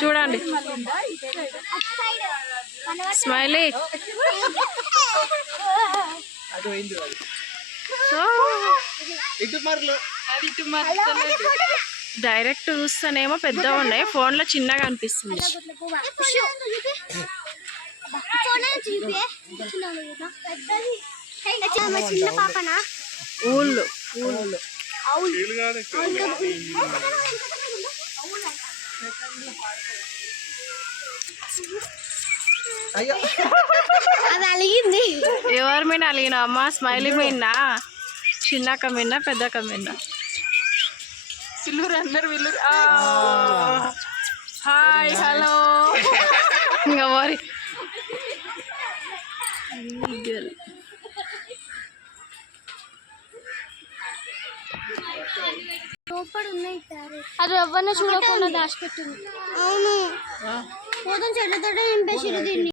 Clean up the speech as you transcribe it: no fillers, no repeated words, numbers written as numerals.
చూడండి smiley. Direct చూస్తేనేమో పెద్దగా ఉన్నాయి, ఫోన్లో చిన్నగా అనిపిస్తుంది. ఊళ్ళు అది అలిగింది. ఎవరి మీద అలిగినా అమ్మ? స్మైలీ మీనా, చిన్నక్క మీద, పెద్దక్క మీద? పిల్లూరు అందరు పిల్లూరు. Hi hello. ఇంకా మరి అది ఎవరిని చూడకుండా దాచిపెట్టింది. అవును, మొత్తం చెట్లతో నింపేసి దీన్ని.